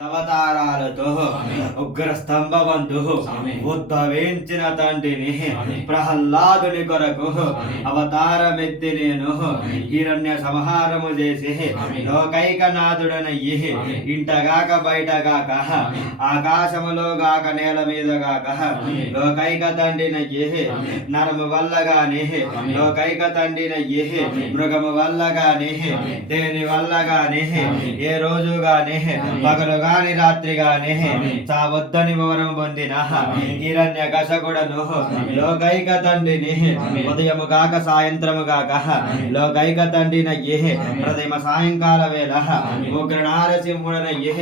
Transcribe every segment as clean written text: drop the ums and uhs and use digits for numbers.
అవతారాలతో ఉగ్ర స్తంభవంతు ఉద్భవించిన తండ్రిని ప్రహ్లాదుని కొరకు అవతారమెత్తి నేను హిరణ్య సంహారము చేసి లోకైకనాథుడనయ్యి ఇంటగాక బయటగాక ఆకాశములో గాక నేల మీద గాక లోకైక తండ్రినయ్యి నరము వల్ల గాని లోకైక తండ్రినయ్యి మృగము వల్ల గాని దేని వల్ల గాని ఏ రోజు గాని పగలు గాని రాత్రి గాని చావొద్దని వివరం పొందిన హిరణ్య కశకుడను లోకైక తండ్రిని ఉదయము గాక సాయంత్రము గాక లోకైక తండ్రినయ్యి ప్రతిమ సాయంకాల వేళ ఉగ్ర నారసింహుడనయ్యి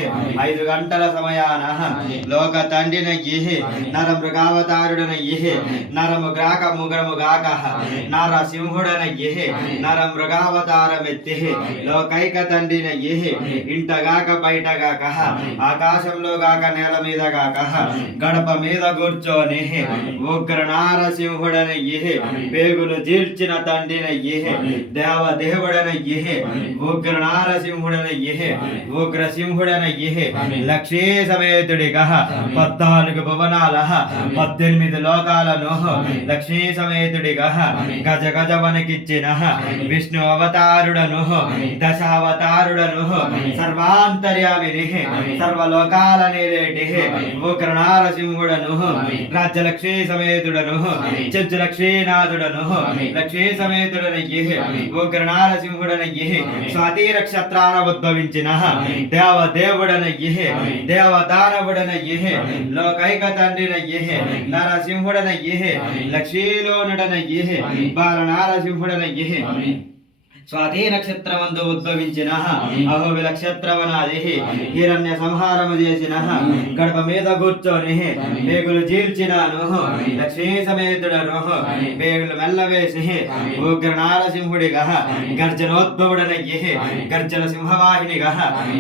5 గంటల సమయాన లోక తండ్రినయ్యి నర మృగావతారుడనయ్యి నరము గ్రాక ముగ్రము గాక నారసింహుడనయ్యి నర మృగావతారమెత్తి లోకైక తండ్రినయ్యి ఇంటగాక బయటగాక ఆకాశంలో గాక నేల మీద గాక గడప మీద కూర్చొని ఉగ్ర నారసింహుడనయ్యి పేగులు చీల్చిన తండ్రినయ్యి దేవదేవుడనయ్యి ఉగ్ర నారసింహుడనయ్యి ఉగ్రసింహుడనయ్యి లక్ష్మీ సమేతుడిగా 14 భువనాల 18 లోకాలను లక్ష్మీ సమేతుడిగా గజ గజ వనకిచ్చిన విష్ణు అవతారుడను దశావతారుడను సర్వాంతర్యామిని సర్వలోకాల నేలేటి ఉగ్ర నారసింహుడను రాజ్యలక్ష్మీ సమేతుడను చెంచు లక్ష్మీనాథుడను లక్ష్మీ సమేతుడనయ్యి ఉగ్ర నారసింహుడనయ్యి స్వాతి నక్షత్రాన ఉద్భవించిన దేవదేవుడనయ్యి దేవదానవుడనయ్యి లోకైక తండ్రినయ్యి నరసింహుడనయ్యి లక్ష్మీలోనుడనయ్యి బాల నారసింహుడనయ్యి స్వాతి నక్షత్రమందు ఉద్భవించిన అహోబి నక్షత్రవనాది హిరణ్య సంహారము చేసిన గడప మీద కూర్చొని పేగులు చీల్చినాను లక్ష్మీ సమేతుడను పేగులు మెల్లవేసి ఉగ్ర నారసింహుడిగా గర్జనోద్భవుడనయ్యి గర్జన సింహవాహినిగా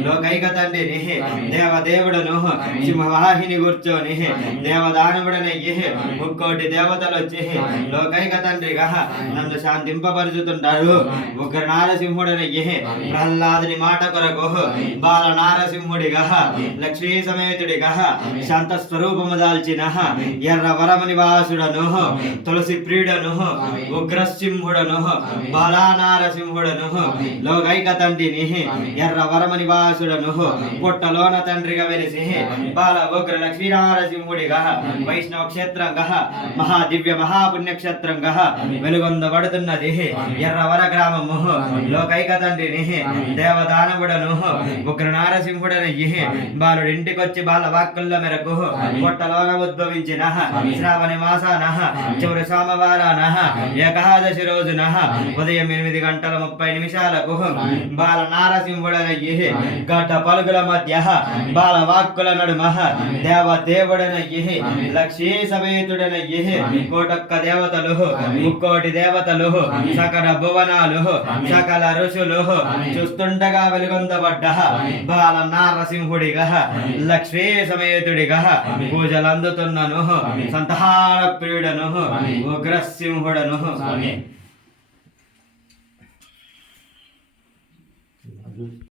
లోకైక తండ్రిని దేవదేవుడను సింహవాహిని కూర్చొని దేవదానవుడనయ్యి 3 దేవతలు వచ్చి లోకైక తండ్రిగా నన్ను శాంతింపబరుచుతుంటారు. ఉగ్ర నారసింహుడనయ్యి ప్రహ్లాదుని మాట కొరకు బాల నారసింహుడిగా లక్ష్మీ సమేతుడిగా శాంత స్వరూపము దాల్చిన ఎర్ర వరమ నివాసుడను తులసి ప్రియుడను ఉగ్రసింహుడను బాలా నారసింహుడను లోకైక తండ్రిని ఎర్ర వరమ నివాసుడను పుట్టలోన తండ్రిగా వెలిసి బాల ఉగ్ర లక్ష్మీ నారసింహుడిగా వైష్ణవ క్షేత్రంగా మహాదివ్య మహాపుణ్యక్షేత్రంగా వెలుగొందబడుతున్నది ఎర్రవర గ్రామము లోకైక తండ్రిని దేవదానవుడను ఉగ్ర నారసింహుడనయ్యి బాలుడింటికొచ్చి బాల వాక్కుల మేరకు పొట్టలోన ఉద్భవించిన శ్రావణ మాసాన చివరి సోమవారాన ఏకాదశి రోజున ఉదయం 8:30 బాల నారసింహుడనయ్యి గడ్డ పలుకుల మధ్య బాల వాక్కుల నడుమ దేవదేవుడనయ్యి లక్ష్మీ సమేతుడనయ్యి 1 దేవతలు 3 దేవతలు సకల భువనాలు సకల ఋషులు చూస్తుండగా వెలుగొందబడ్డ బాల నారసింహుడిగా లక్ష్మీ సమేతుడిగా పూజలు అందుతున్నను సంతాన ప్రియుడను ఉగ్రసింహుడను.